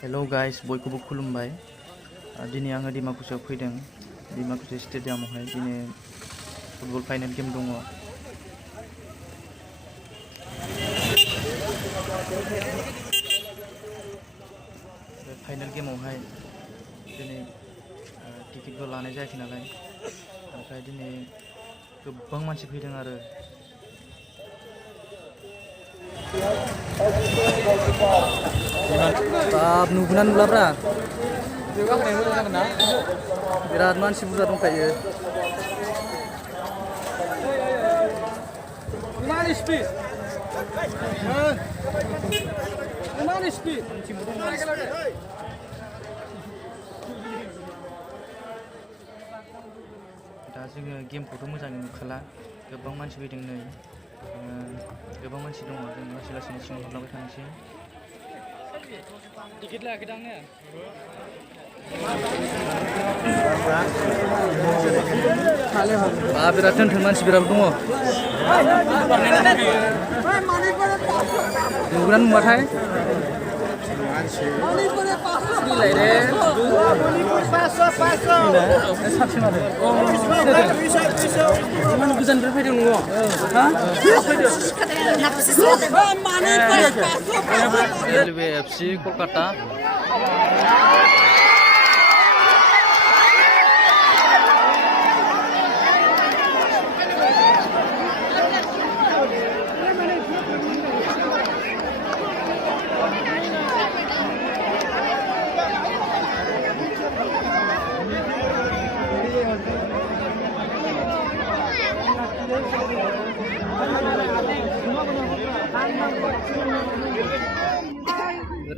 Hello guys बयखौबो खुलुमबाय। दिनै आङो डिमाकुसियाव फैदों। डिमाकुसि स्टेडियामावहाय दिनै फुटबल फाइनाल गेम दङ। बे फाइनाल गेमावहाय दिनै टिकेटबो लानाय जायाखै नालाय, ओमफ्राय दिनै गोबां मानसि फैदों आरो। बाब नुगोना नुलाब्रा, बिराद मानसि बुरजा दंखायो। दा जोङो गेमखौथ' मोजाङै नुखाला, गोबां मानसि फैदों नै, गोबां मानसि दङ। जों लासै लासैनो सिङाव हाबलांबाय थानोसै। टिकेट लायाखैदां ने? बिराद थोन मानसि बिराद दङ। नुगोना नुवाथाय? गोजाननिफ्राय फैदों न'आव? Railway FC Kolkata.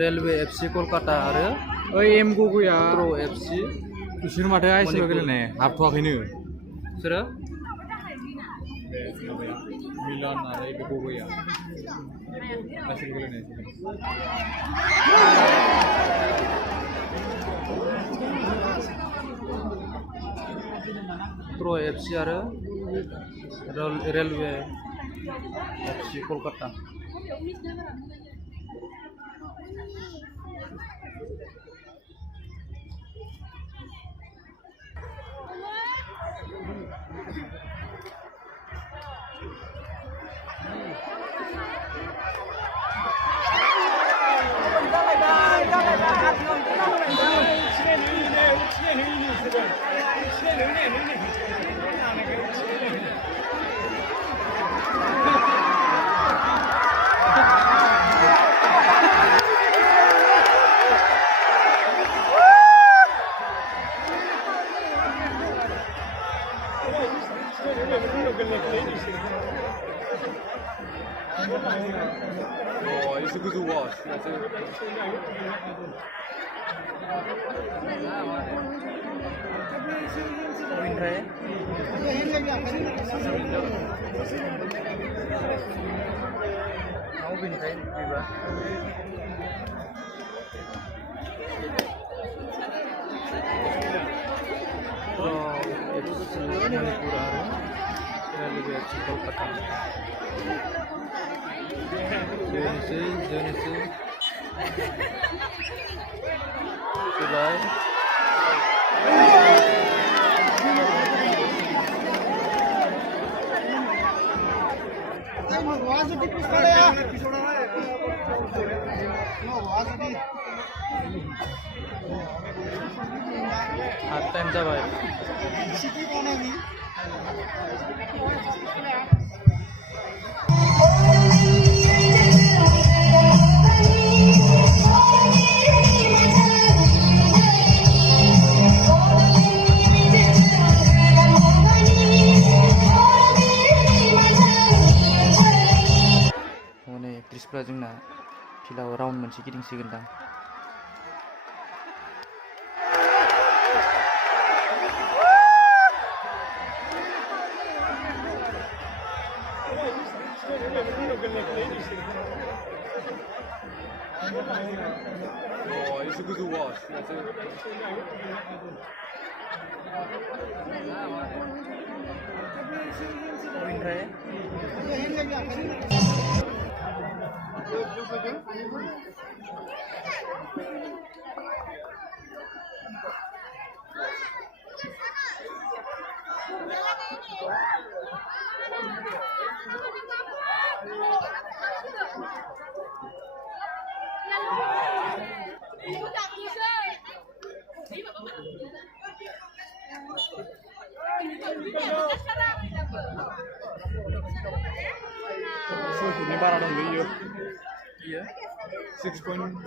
Railway FC Kolkata आरो एम गगैया प्र एफसी। बिसोर माथो आइसएल गेलेनाय हाबथ'वाखैनो बिसोरो मिलान आरो बे गगैया आइसएल गेलेनाय। प्र एफसी आरो railway FC Kolkata. It's a good watch. Half time जाबाय। एक्ट्रिसफ्रा जोंना फिल्डआव राउन्ड मोनसे गिदिंसिगोनदां। It's a good watch. Ini barang dong video. Iya. 6.1%.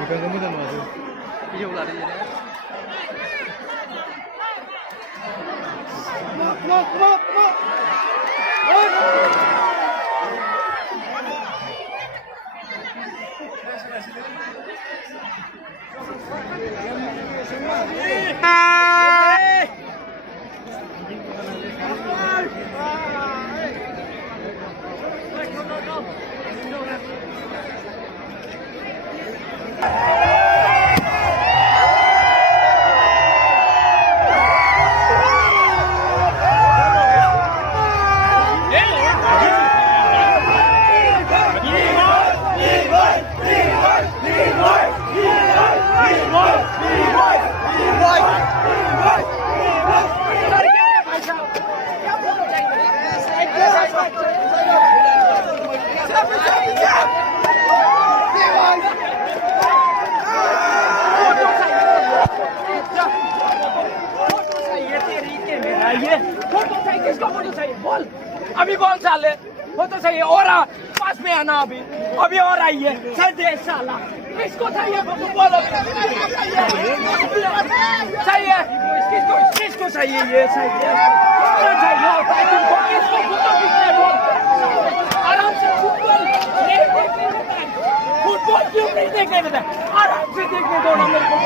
Bukan kamu dan masuk. Iya ulah dia. अभी कौन साले वो तो सही है और पास में आना अभी अभी और आई है सर दे साला किसको चाहिए बोलो सही है किसको किसको चाहिए ये सही है कौन चाहिए होता है तुमको किसको फुटबॉल किसने बोल आराम से फुटबॉल क्यों नहीं देखने देता आराम से देखने दो ना मेरे को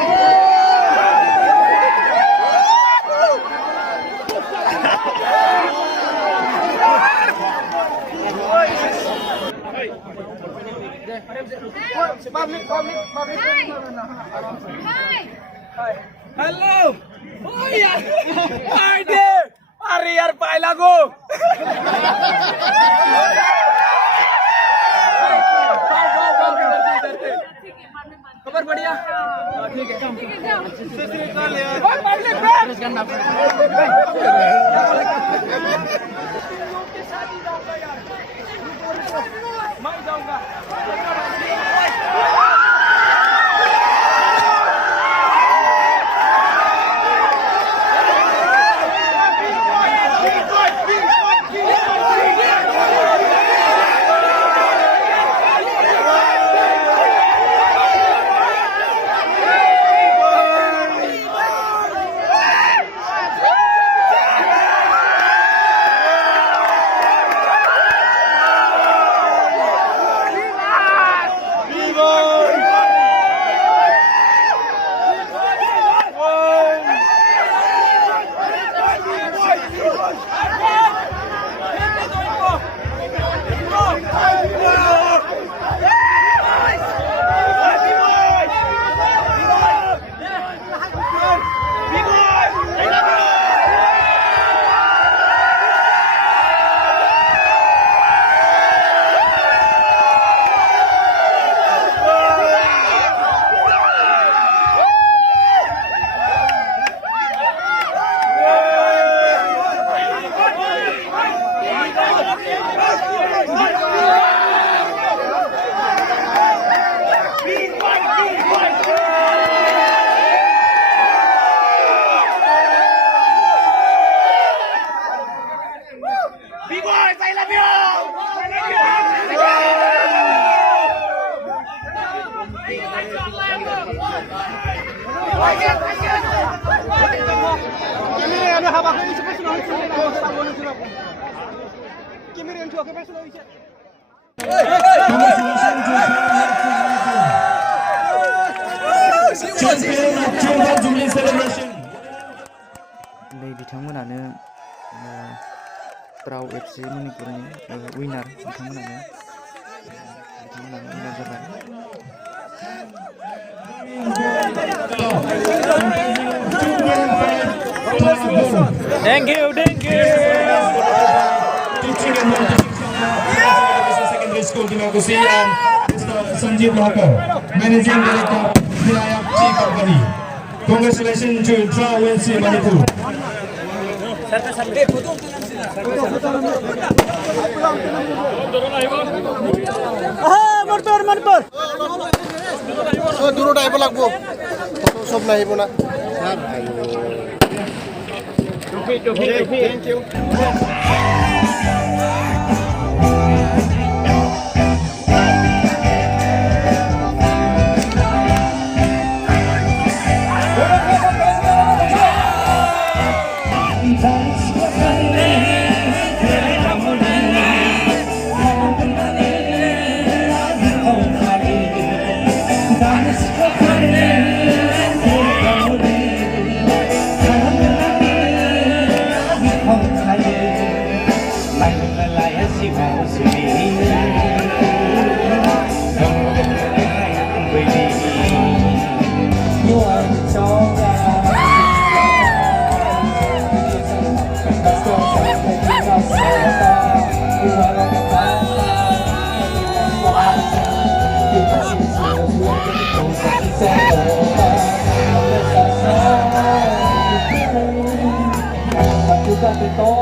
हॅलो अरे यार पाय लागो खबर बढ़िया ठीक है मैं जाऊंगा habakan ini personal itu. Kamera yang cuak personal itu. नै बिथांमोनानो ब्राउ एफसि मणिपुरनि उइनार बिथांमोनानो उइनार जाबाय Thank you. Teaching and Secondary School Democracy and Mr. Sanjeev Lahakar, Managing Director, PIFG Company. Congratulations to Draw UNC Manipur. Manipur. So duro tayo lagbo. Sob na hibo na. Thank you. Kita